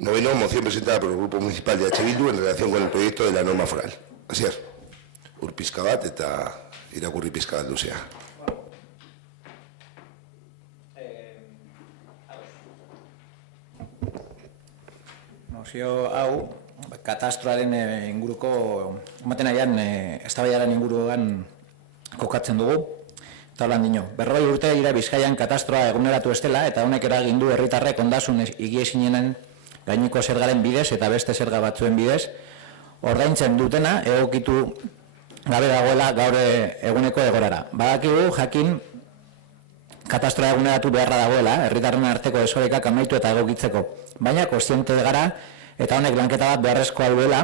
Noveno, moción presentada por el Grupo Municipal de H. Bildu en relación con el proyecto de la norma foral. Asier, urpizka bat eta irakurri pizka bat luzea. Mozio hau, katastroaren inguruko, ematen aian, eztabaidaren inguruan kokatzen dugu. Eta holan dino, 40 urte dira Bizkaian katastroa eguneratu estela, eta honek eragin du herritarrek ondasun higiezinenen gaineko zergaren bidez eta beste zerga batzuen bidez ordaintzen dutena egokitu gabe dagoela gaur eguneko egorara. Badakigu jakin katastroa eguneratu beharra dagoela, herritarren arteko desorekak amaitu eta egokitzeko. Baina kontziente gara eta honek lanketa bat beharrezkoa duela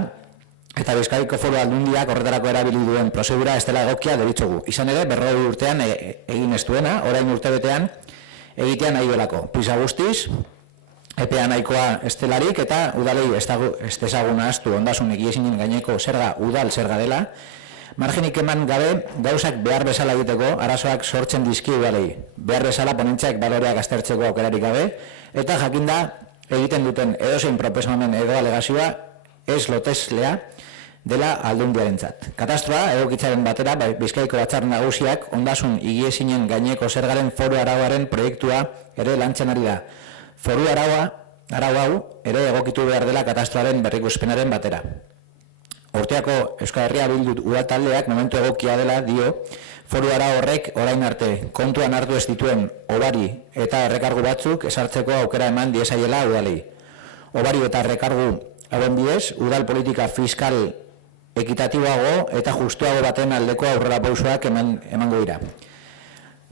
eta Bizkaiko Foru Aldundiak horretarako erabili duen prozedura ez dela egokia deritzogu. Izan ere, 40 urtean egin ez duena, orain urtebetean egitean nahi duelako. Prisa guztiz, epea nahikoa estelarik eta udalei ez dezaguna astu ondasun higiezinen gaineko zerga udal zerga dela, margenik eman gabe gauzak behar bezala egiteko arazoak sortzen dizki udalei. Behar bezala ponentziak baloreak aztertzeko aukerarik gabe, eta jakinda egiten duten edozein proposamen edo alegazioa ez loteslea dela aldundiarentzat. Katastroa egokitzaren batera Bizkaiko Batzar Nagusiak ondasun higiezinen gaineko zergaren foru arauaren proiektua ere lantzen ari da. Foru arau hau ere egokitu behar dela katastroaren berrikuspenaren batera. Urteako Euskal Herria Bildu udaltaldeak momentu egokia dela dio foru arau horrek orain arte kontuan hartu ez dituen obari eta errekargu batzuk esartzeko aukera eman diezaiela udalei. Obari eta errekargu hauen bidez, udal politika fiskal ekitatiboago eta justuago baten aldeko aurrera pausoak emango dira.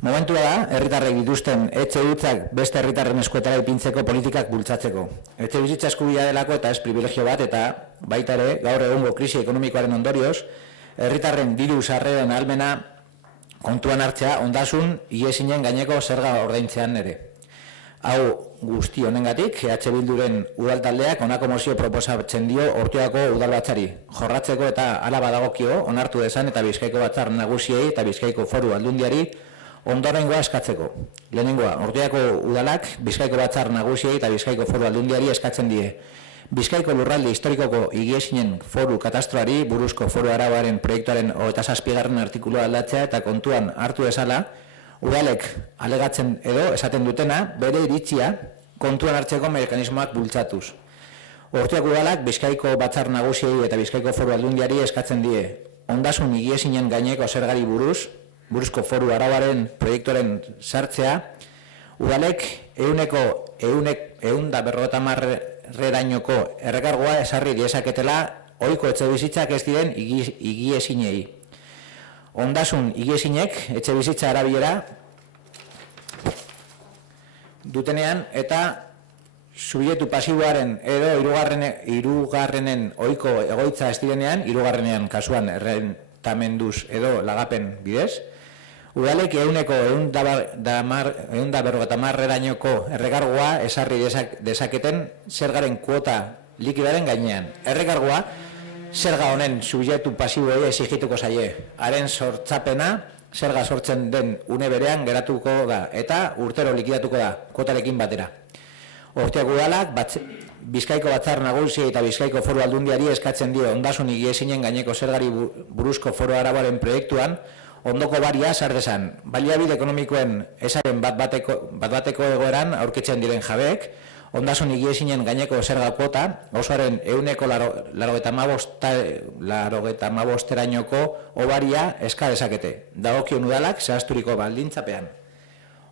Momentua da, herritarrek dituzten etxe hitzak beste herritarren eskuetara ipintzeko politikak bultzatzeko. Etxe bizitza eskubidea delako eta ez privilegio bat eta baita ere gaur egungo krisi ekonomikoaren ondorioz, herritarren diru sarreren ahalmena kontuan hartzea ondasun higiezinen gaineko zerga ordaintzean ere. Hau guzti honengatik, EH Bilduren udaltaldeak honako mozio proposatzen dio Ortuako udalbatzari. Jorratzeko eta hala badagokio onartu dezan eta Bizkaiko Batzar Nagusiei eta Bizkaiko Foru Aldundiari ondorengoa eskatzeko. Lehenengoa, Ortuako udalak Bizkaiko Batzar Nagusiei eta Bizkaiko Foru Aldundiari eskatzen die. Bizkaiko lurralde historikoko higiezinen foru katastroari buruzko foru arauaren proiektuaren 27. artikulua aldatzea eta kontuan hartu dezala, udalek alegatzen edo esaten dutena bere iritzia kontuan hartzeko mekanismoak bultzatuz. Ortuako udalak Bizkaiko Batzar Nagusiei eta Bizkaiko Foru Aldundiari eskatzen die. Ondasun higiezinen gaineko zergari buruzko foru arauaren proiektuaren sartzea, udalek 150.000 errekargoa esarri diezaketela ohiko etxe bizitzak ez diren higiezinei. Ondasun higiezinek etxe bizitza erabilera dutenean eta subjektu pasiboaren edo hirugarrenen ohiko egoitza ez direnean, hirugarrenean kasuan errentamenduz edo lagapen bidez, udalek 150.000 errekargoa esarri dezaketen zergaren kuota likidaren gainean. Errekargoa zerga honen subjektu pasiboei exigituko zaie. Haren sortzapena zerga sortzen den une berean geratuko da eta urtero likidatuko da, kuotarekin batera. Ortuako udalak Bizkaiko Batzar Nagusiei eta Bizkaiko Foru Aldundiari eskatzen dio ondasun higiezinen gaineko zergari buruzko foru arauaren proiektuan ondoko baria sar dezan. Baliabide ekonomikoen ezaren bat-bateko egoeran aurkitzen diren jabeek, ondasun higiezinen gaineko zerga kuota osoaren 85%erainoko obaria eska dezakete. Dagokion udalak zehazturiko baldintzapean.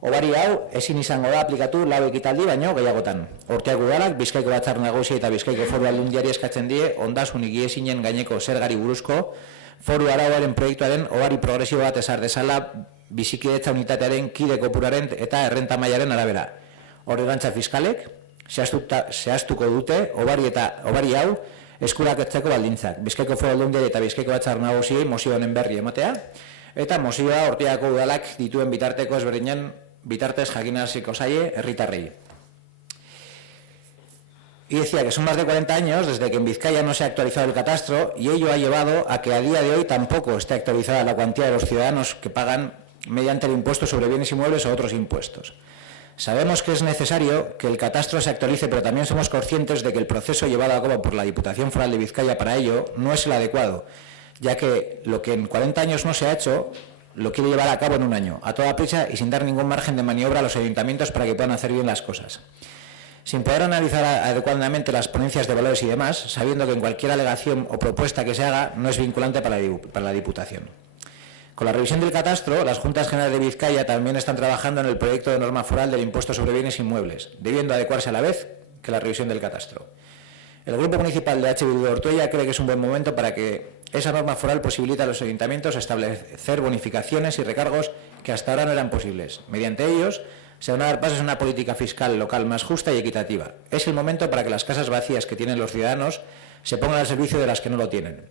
Obari hau ezin izango da aplikatu 4 ekitaldi baino gehiagotan. Ortuako udalak Bizkaiko Batzar Nagusia eta Bizkaiko Foru Aldundiari eskatzen die ondasun higiezinen gaineko zergari buruzko foru arauaren proiektuaren obari progresibo bat ezar dezala bizikidetza unitatearen kide kopuraren eta errenta mailaren arabera. Ordenantza fiskalek zehaztuko dute obari hau eskuratzeko baldintzak. Bizkaiko Foru Aldundiari eta Bizkaiko Batzar Nagusiei mozio honen berri ematea eta mozioa Ortuako udalak dituen bitarteko ezberdinen bitartez jakinaziko zaie herritarrei. Y decía que son más de 40 años desde que en Vizcaya no se ha actualizado el catastro y ello ha llevado a que a día de hoy tampoco esté actualizada la cuantía de los ciudadanos que pagan mediante el impuesto sobre bienes inmuebles o otros impuestos. Sabemos que es necesario que el catastro se actualice, pero también somos conscientes de que el proceso llevado a cabo por la Diputación Foral de Vizcaya para ello no es el adecuado, ya que lo que en 40 años no se ha hecho, lo quiere llevar a cabo en un año, a toda prisa y sin dar ningún margen de maniobra a los ayuntamientos para que puedan hacer bien las cosas. Sin poder analizar adecuadamente las ponencias de valores y demás, sabiendo que en cualquier alegación o propuesta que se haga no es vinculante para la Diputación. Con la revisión del catastro, las Juntas Generales de Vizcaya también están trabajando en el proyecto de norma foral del impuesto sobre bienes inmuebles, debiendo adecuarse a la vez que la revisión del catastro. El Grupo Municipal de H. Bildu de Ortuella cree que es un buen momento para que esa norma foral posibilite a los ayuntamientos establecer bonificaciones y recargos que hasta ahora no eran posibles. Mediante ellos se van a dar pasos en una política fiscal local más justa y equitativa. Es el momento para que las casas vacías que tienen los ciudadanos se pongan al servicio de las que no lo tienen,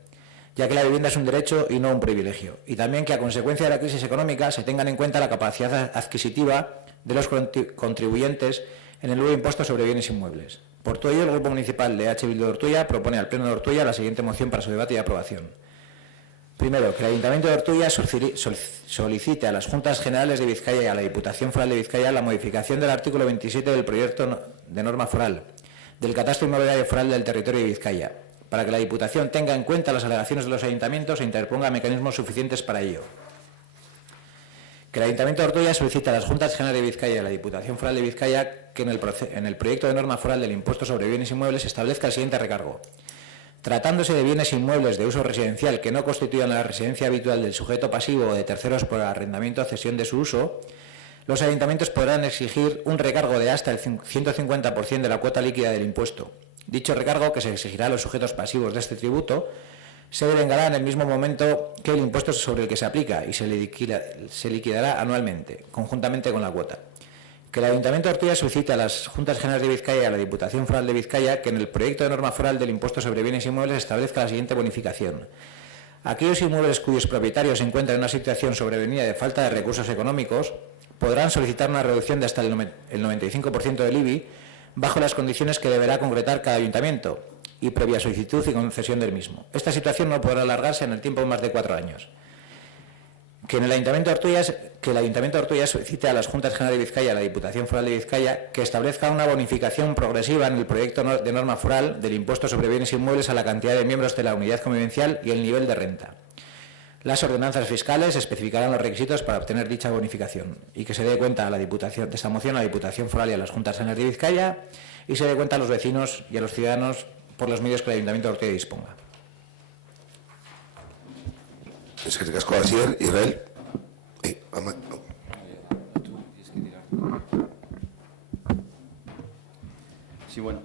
ya que la vivienda es un derecho y no un privilegio, y también que a consecuencia de la crisis económica se tengan en cuenta la capacidad adquisitiva de los contribuyentes en el nuevo impuesto sobre bienes inmuebles. Por todo ello, el Grupo Municipal de H. Bildu de Ortuella propone al Pleno de Ortuella la siguiente moción para su debate y aprobación. Primero, que el Ayuntamiento de Ortuella solicite a las Juntas Generales de Vizcaya y a la Diputación Foral de Vizcaya la modificación del artículo 27 del proyecto de norma foral del catastro inmobiliario foral del territorio de Vizcaya, para que la Diputación tenga en cuenta las alegaciones de los ayuntamientos e interponga mecanismos suficientes para ello. Que el Ayuntamiento de Ortuella solicite a las Juntas Generales de Vizcaya y a la Diputación Foral de Vizcaya que en el proyecto de norma foral del impuesto sobre bienes inmuebles establezca el siguiente recargo. Tratándose de bienes inmuebles de uso residencial que no constituyan la residencia habitual del sujeto pasivo o de terceros por arrendamiento o cesión de su uso, los ayuntamientos podrán exigir un recargo de hasta el 150% de la cuota líquida del impuesto. Dicho recargo, que se exigirá a los sujetos pasivos de este tributo, se devengará en el mismo momento que el impuesto sobre el que se aplica y se liquidará anualmente, conjuntamente con la cuota. Que el Ayuntamiento de Ortuella solicite a las Juntas Generales de Vizcaya y a la Diputación Foral de Vizcaya que en el proyecto de norma foral del impuesto sobre bienes inmuebles establezca la siguiente bonificación. Aquellos inmuebles cuyos propietarios se encuentran en una situación sobrevenida de falta de recursos económicos podrán solicitar una reducción de hasta el 95% del IBI bajo las condiciones que deberá concretar cada ayuntamiento y previa solicitud y concesión del mismo. Esta situación no podrá alargarse en el tiempo más de 4 años. Que el Ayuntamiento de Ortuella solicite a las Juntas Generales de Vizcaya y a la Diputación Foral de Vizcaya que establezca una bonificación progresiva en el proyecto de norma foral del impuesto sobre bienes inmuebles a la cantidad de miembros de la unidad convivencial y el nivel de renta. Las ordenanzas fiscales especificarán los requisitos para obtener dicha bonificación y que se dé cuenta a la Diputación de esta moción a la Diputación Foral y a las Juntas Generales de Vizcaya y se dé cuenta a los vecinos y a los ciudadanos por los medios que el Ayuntamiento de Ortuella disponga. Eskerrik asko, Asier, Israel. Sí, bueno,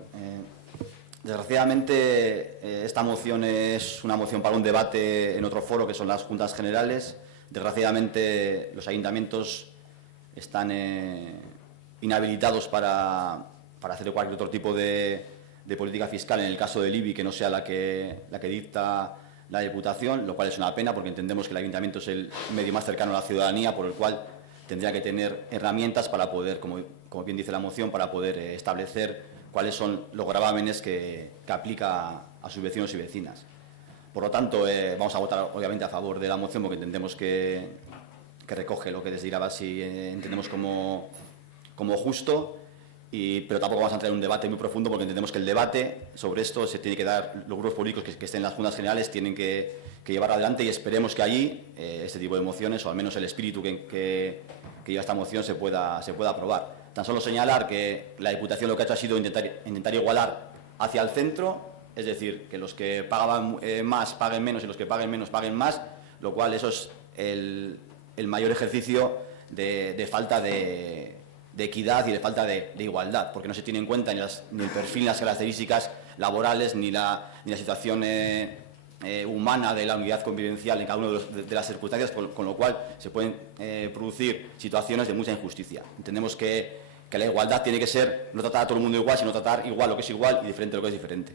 desgraciadamente esta moción es una moción para un debate en otro foro que son las Juntas Generales. Desgraciadamente los ayuntamientos están inhabilitados para hacer cualquier otro tipo de política fiscal en el caso del IBI que no sea la que dicta la Diputación, lo cual es una pena porque entendemos que el Ayuntamiento es el medio más cercano a la ciudadanía, por el cual tendría que tener herramientas para poder, como bien dice la moción, para poder establecer cuáles son los gravámenes que aplica a sus vecinos y vecinas. Por lo tanto, vamos a votar obviamente a favor de la moción porque entendemos que recoge lo que desde Irabasi entendemos como justo. Pero tampoco vamos a entrar en un debate muy profundo porque entendemos que el debate sobre esto se tiene que dar, los grupos políticos que estén en las Juntas Generales tienen que llevar adelante y esperemos que allí este tipo de mociones, o al menos el espíritu que lleva esta moción, se pueda aprobar. Tan solo señalar que la Diputación lo que ha hecho ha sido intentar igualar hacia el centro, es decir, que los que pagaban más paguen menos y los que paguen menos paguen más, lo cual eso es el mayor ejercicio de falta de equidad y de falta de igualdad, porque no se tiene en cuenta ni el perfil, ni las características laborales, ni la situación humana de la unidad convivencial en cada una de las circunstancias, con lo cual se pueden producir situaciones de mucha injusticia. Entendemos que la igualdad tiene que ser no tratar a todo el mundo igual, sino tratar igual lo que es igual y diferente lo que es diferente.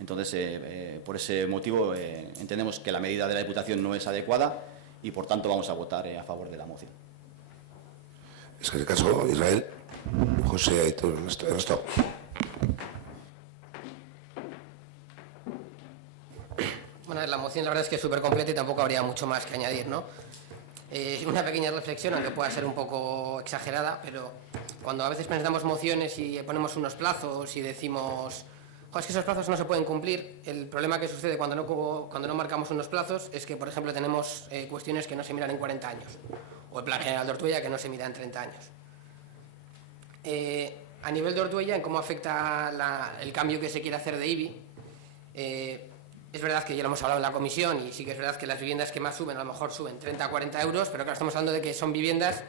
Entonces, por ese motivo, entendemos que la medida de la Diputación no es adecuada y, por tanto, vamos a votar a favor de la moción. Eskerrik asko, Israel. José Aitor Ernesto. Bueno, la moción la verdad es que es súper completa y tampoco habría mucho más que añadir, ¿no? Una pequeña reflexión, aunque pueda ser un poco exagerada, pero cuando a veces presentamos mociones y ponemos unos plazos y decimos, es que esos plazos no se pueden cumplir, el problema que sucede cuando no marcamos unos plazos es que, por ejemplo, tenemos cuestiones que no se miran en 40 años, o el Plan General de Ortuella que no se mira en 30 años. A nivel de Ortuella, en cómo afecta el cambio que se quiere hacer de IBI, es verdad que ya lo hemos hablado en la comisión y sí que es verdad que las viviendas que más suben a lo mejor suben 30 a 40 euros, pero claro, estamos hablando de que son viviendas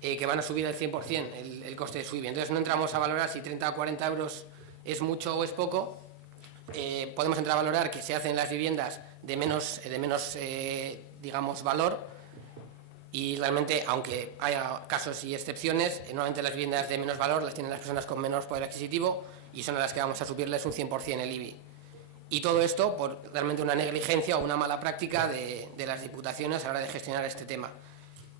que van a subir el 100% el coste de su IBI. Entonces no entramos a valorar si 30 o 40 euros es mucho o es poco. Podemos entrar a valorar que se hacen las viviendas de menos digamos, valor, y realmente, aunque haya casos y excepciones, normalmente las viviendas de menos valor las tienen las personas con menos poder adquisitivo y son a las que vamos a subirles un 100% el IBI. Y todo esto por realmente una negligencia o una mala práctica de las diputaciones a la hora de gestionar este tema.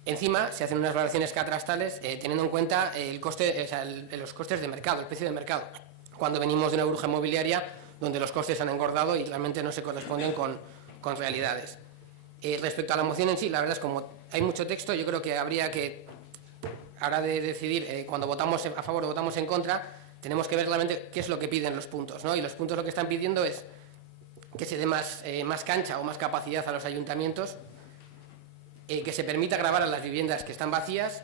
Encima, se hacen unas valoraciones catastrales teniendo en cuenta los costes de mercado, el precio de mercado, cuando venimos de una burbuja inmobiliaria donde los costes han engordado y realmente no se corresponden con realidades. Respecto a la moción en sí, la verdad es como hay mucho texto, yo creo que habría que, a la hora de decidir cuando votamos a favor o votamos en contra, tenemos que ver realmente qué es lo que piden los puntos, ¿no? Y los puntos lo que están pidiendo es que se dé más cancha o más capacidad a los ayuntamientos, que se permita gravar a las viviendas que están vacías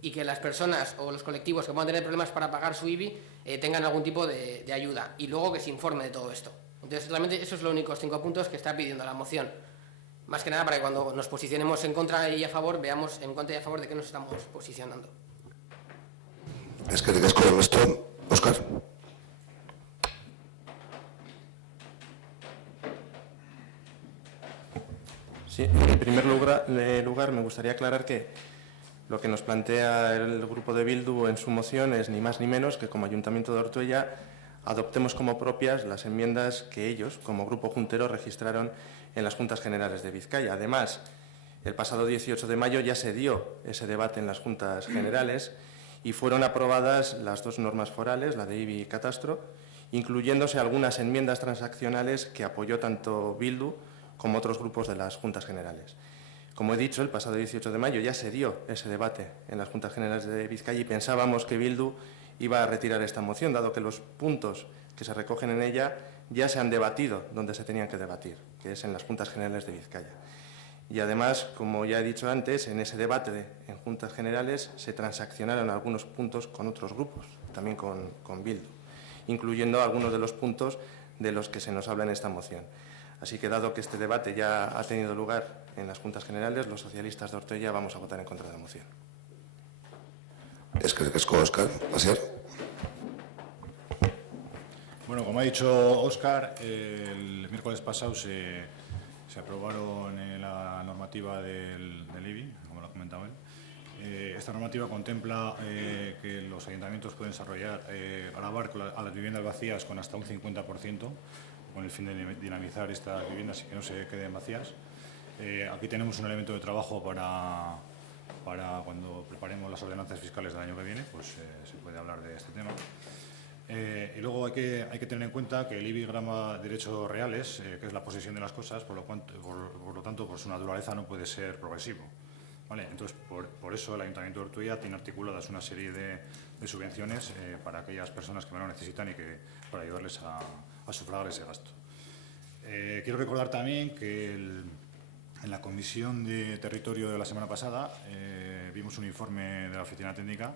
y que las personas o los colectivos que puedan tener problemas para pagar su IBI tengan algún tipo de ayuda, y luego que se informe de todo esto. Entonces, realmente esos son los únicos 5 puntos que está pidiendo la moción. Más que nada para que cuando nos posicionemos en contra y a favor, veamos en contra y a favor de qué nos estamos posicionando. Es que con esto, Óscar. Sí, en primer lugar me gustaría aclarar que lo que nos plantea el grupo de Bildu en su moción es ni más ni menos que como Ayuntamiento de Ortuella adoptemos como propias las enmiendas que ellos, como grupo juntero, registraron en las Juntas Generales de Vizcaya. Además, el pasado 18 de mayo ya se dio ese debate en las Juntas Generales y fueron aprobadas las 2 normas forales, la de IBI y Catastro, incluyéndose algunas enmiendas transaccionales que apoyó tanto Bildu como otros grupos de las Juntas Generales. Como he dicho, el pasado 18 de mayo ya se dio ese debate en las Juntas Generales de Vizcaya y pensábamos que Bildu iba a retirar esta moción, dado que los puntos que se recogen en ella ya se han debatido donde se tenían que debatir, que es en las Juntas Generales de Vizcaya. Y además, como ya he dicho antes, en ese debate en Juntas Generales se transaccionaron algunos puntos con otros grupos, también con Bildu, incluyendo algunos de los puntos de los que se nos habla en esta moción. Así que, dado que este debate ya ha tenido lugar en las Juntas Generales, los socialistas de Ortuella vamos a votar en contra de la moción. Es que Óscar, Asier. Bueno, como ha dicho Óscar, el miércoles pasado se aprobaron la normativa del IBI, como lo ha comentado él. Esta normativa contempla que los ayuntamientos pueden desarrollar, gravar a las viviendas vacías con hasta un 50%, con el fin de dinamizar estas viviendas y que no se queden vacías. Aquí tenemos un elemento de trabajo para cuando preparemos las ordenanzas fiscales del año que viene, pues se puede hablar de este tema. Y luego hay que tener en cuenta que el IBI grava derechos reales, que es la posesión de las cosas, por lo tanto, por su naturaleza no puede ser progresivo. ¿Vale? Entonces, por eso el Ayuntamiento de Ortuella tiene articuladas una serie de subvenciones para aquellas personas que más lo necesitan y para ayudarles a sufragar ese gasto. Quiero recordar también que en la Comisión de Territorio de la semana pasada vimos un informe de la Oficina Técnica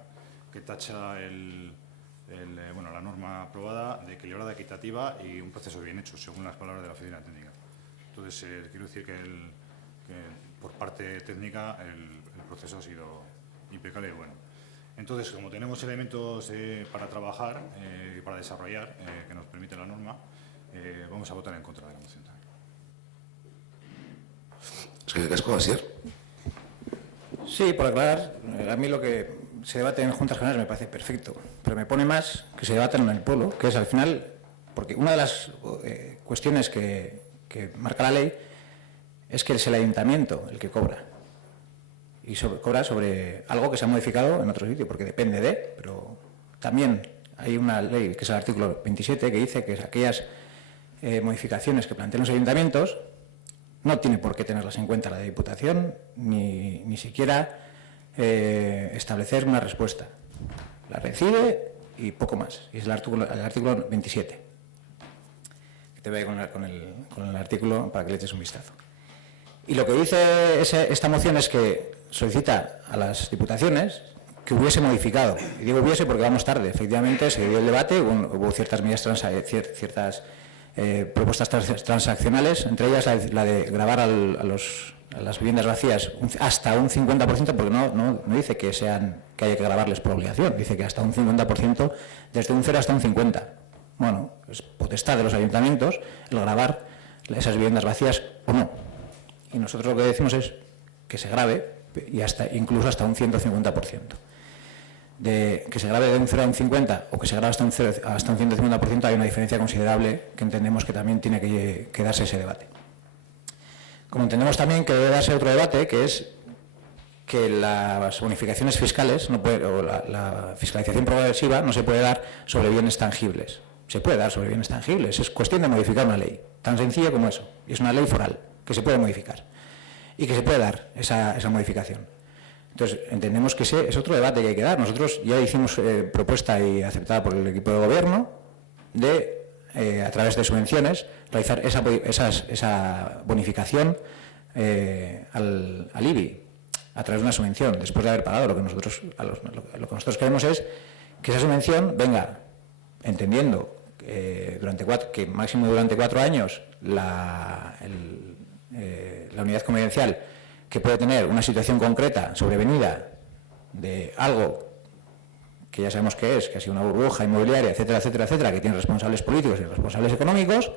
que tacha la norma aprobada de equilibrada, equitativa y un proceso bien hecho, según las palabras de la Oficina Técnica. Entonces, quiero decir que por parte técnica el proceso ha sido impecable y bueno. Entonces, como tenemos elementos para trabajar y para desarrollar que nos permite la norma, vamos a votar en contra de la moción también. Es que Asier. Sí, por aclarar, a mí lo que se debate en Juntas Generales me parece perfecto, pero me pone más que se debatan en el pueblo, que es al final, porque una de las cuestiones que marca la ley es que es el ayuntamiento el que cobra, y cobra sobre algo que se ha modificado en otro sitio, porque depende de, pero también hay una ley, que es el artículo 27, que dice que aquellas modificaciones que plantean los ayuntamientos no tiene por qué tenerlas en cuenta la Diputación, ni siquiera establecer una respuesta. La recibe y poco más. Y es el artículo 27. Que te voy a ir con el artículo para que le eches un vistazo. Y lo que dice esta moción es que solicita a las diputaciones que hubiese modificado. Y digo hubiese porque vamos tarde. Efectivamente, se dio el debate, hubo ciertas medidas, ciertas propuestas transaccionales, entre ellas la de gravar a las viviendas vacías hasta un 50%, porque no dice que haya que gravarles por obligación, dice que hasta un 50%, desde un 0 hasta un 50%. Bueno, es potestad de los ayuntamientos el gravar esas viviendas vacías o no. Y nosotros lo que decimos es que se grave, y incluso hasta un 150%. Que se grabe de un 0 a un 50 o que se grabe hasta un 150%, hay una diferencia considerable que entendemos que también tiene que darse ese debate. Como entendemos también que debe darse otro debate, que es que las bonificaciones fiscales o la fiscalización progresiva no se puede dar sobre bienes tangibles. Se puede dar sobre bienes tangibles, es cuestión de modificar una ley, tan sencillo como eso. Y es una ley foral que se puede modificar y que se puede dar esa modificación. Entonces, entendemos que ese es otro debate que hay que dar. Nosotros ya hicimos propuesta y aceptada por el equipo de gobierno de, a través de subvenciones, realizar esa bonificación al IBI, a través de una subvención, después de haber pagado. Lo que nosotros queremos es que esa subvención venga, entendiendo que máximo durante 4 años la unidad convivencial que puede tener una situación concreta sobrevenida de algo que ya sabemos que ha sido una burbuja inmobiliaria, etcétera, etcétera, etcétera, que tiene responsables políticos y responsables económicos,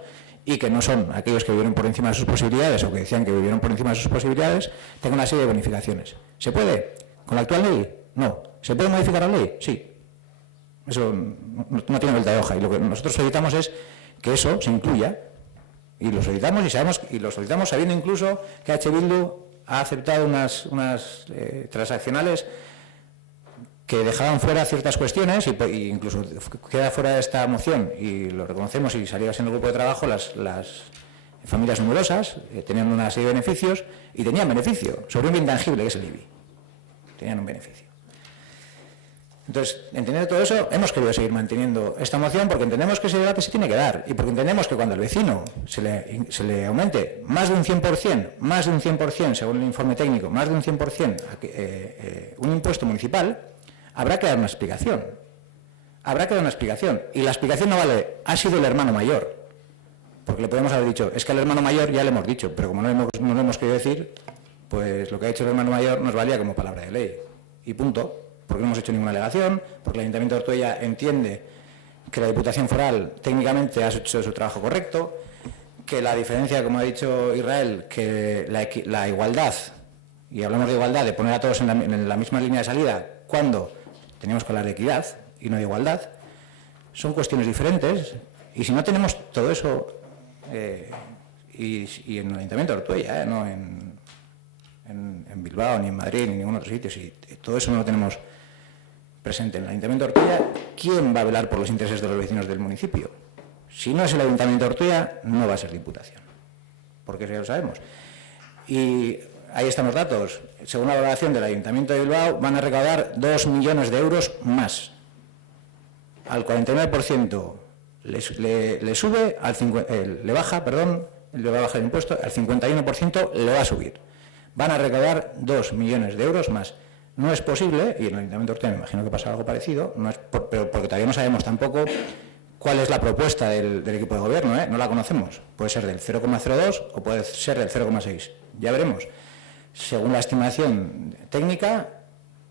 y que no son aquellos que vivieron por encima de sus posibilidades o que decían que vivieron por encima de sus posibilidades, tenga una serie de bonificaciones. ¿Se puede? ¿Con la actual ley? No. ¿Se puede modificar la ley? Sí. Eso no tiene vuelta de hoja, y lo que nosotros solicitamos es que eso se incluya, y lo solicitamos sabiendo incluso que H. Bildu ha aceptado unas transaccionales que dejaban fuera ciertas cuestiones, y incluso queda fuera de esta moción, y lo reconocemos, y salía en el grupo de trabajo, las familias numerosas tenían una serie de beneficios, y tenían beneficio sobre un bien tangible que es el IBI. Tenían un beneficio. Entonces, entendiendo todo eso, hemos querido seguir manteniendo esta moción porque entendemos que ese debate se tiene que dar, y porque entendemos que cuando al vecino se le aumente más de un 100%, según el informe técnico, más de un 100% un impuesto municipal, habrá que dar una explicación. Y la explicación no vale, ha sido el hermano mayor, porque le podemos haber dicho, es que al hermano mayor ya le hemos dicho, pero como no lo hemos querido decir, pues lo que ha hecho el hermano mayor nos valía como palabra de ley, y punto. Porque no hemos hecho ninguna alegación, porque el Ayuntamiento de Ortuella entiende que la Diputación Foral técnicamente ha hecho su trabajo correcto, que la diferencia, como ha dicho Israel, que la igualdad, y hablamos de igualdad, de poner a todos en la misma línea de salida, cuando teníamos que hablar de equidad y no de igualdad, son cuestiones diferentes, y si no tenemos todo eso, y en el Ayuntamiento de Ortuella, no en Bilbao, ni en Madrid, ni en ningún otro sitio, si todo eso no lo tenemos presente en el Ayuntamiento de Ortuella, ¿quién va a velar por los intereses de los vecinos del municipio? Si no es el Ayuntamiento de Ortuella, no va a ser Diputación, porque eso ya lo sabemos. Y ahí están los datos. Según la valoración del Ayuntamiento de Bilbao, van a recaudar 2 millones de euros más. Al 49% le sube, le va a bajar el impuesto, al 51% le va a subir. Van a recaudar 2 millones de euros más. No es posible, y en el Ayuntamiento de Ortuella me imagino que pasa algo parecido, pero porque todavía no sabemos tampoco cuál es la propuesta del equipo de gobierno, no la conocemos. Puede ser del 0,02 o puede ser del 0,6. Ya veremos. Según la estimación técnica,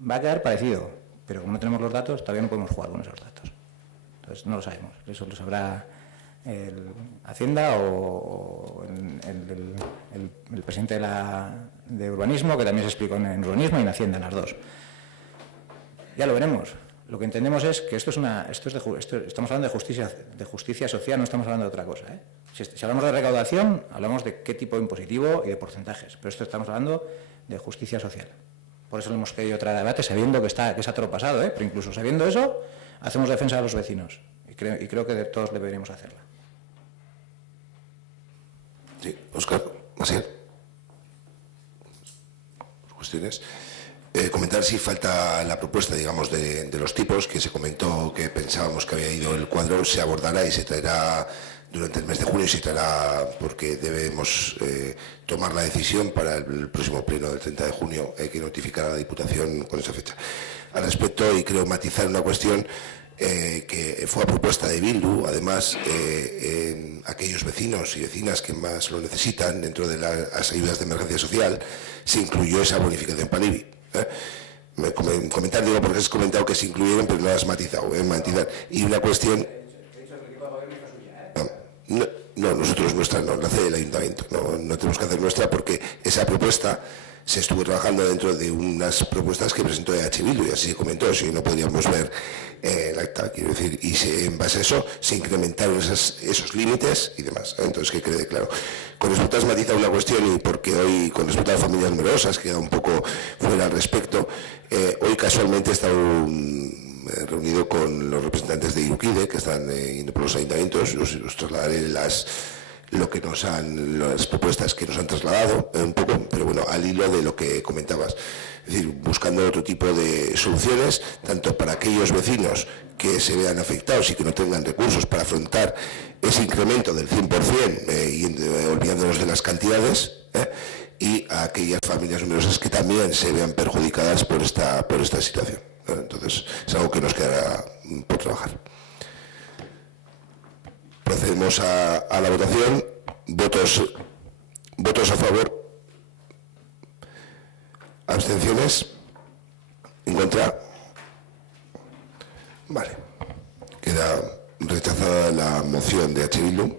va a quedar parecido, pero como no tenemos los datos, todavía no podemos jugar con esos datos. Entonces no lo sabemos. Eso lo sabrá el Hacienda o el presidente de Urbanismo, que también se explicó en Urbanismo y en Hacienda, en las dos. Ya lo veremos. Lo que entendemos es que estamos hablando de justicia social, no estamos hablando de otra cosa. Si hablamos de recaudación, hablamos de qué tipo de impositivo y de porcentajes, pero estamos hablando de justicia social. Por eso le hemos querido traer debate, sabiendo que es a toro pasado, pero incluso sabiendo eso, hacemos defensa de los vecinos. Y creo que de todos deberíamos hacerla. Sí, Óscar, Maciel. Cuestiones. Comentar si falta la propuesta, digamos, de los tipos, que se comentó que pensábamos que había ido el cuadro, se abordará y se traerá durante el mes de junio, se traerá porque debemos tomar la decisión para el próximo pleno del 30 de junio. Hay que notificar a la Diputación con esa fecha. Al respecto, y creo matizar una cuestión, que fue a propuesta de Bildu, además, aquellos vecinos y vecinas que más lo necesitan dentro de las ayudas de emergencia social, se incluyó esa bonificación para IBI. Comentar, digo, porque has comentado que se incluyeron, pero no has matizado, matizar. Y una cuestión... No, nosotros nuestra no, la hace el Ayuntamiento, no tenemos que hacer nuestra porque esa propuesta se estuvo trabajando dentro de unas propuestas que presentó EH Bildu y así se comentó, si no podríamos ver el acta, quiero decir, y en base a eso se incrementaron esos límites y demás, entonces que quede claro. Con respecto a matizar una cuestión, y porque hoy, con respecto a las familias numerosas, queda un poco fuera al respecto, hoy casualmente he estado reunido con los representantes de Iruquide, que están yendo por los ayuntamientos, os trasladaré las propuestas que nos han trasladado un poco, pero bueno, al hilo de lo que comentabas, es decir, buscando otro tipo de soluciones, tanto para aquellos vecinos que se vean afectados y que no tengan recursos para afrontar ese incremento del 100% y olvidándonos de las cantidades, y a aquellas familias numerosas que también se vean perjudicadas por esta situación. Entonces, es algo que nos quedará por trabajar. Procedemos a la votación. ¿Votos a favor? ¿Abstenciones? ¿En contra? Vale. Queda rechazada la moción de EH Bildu.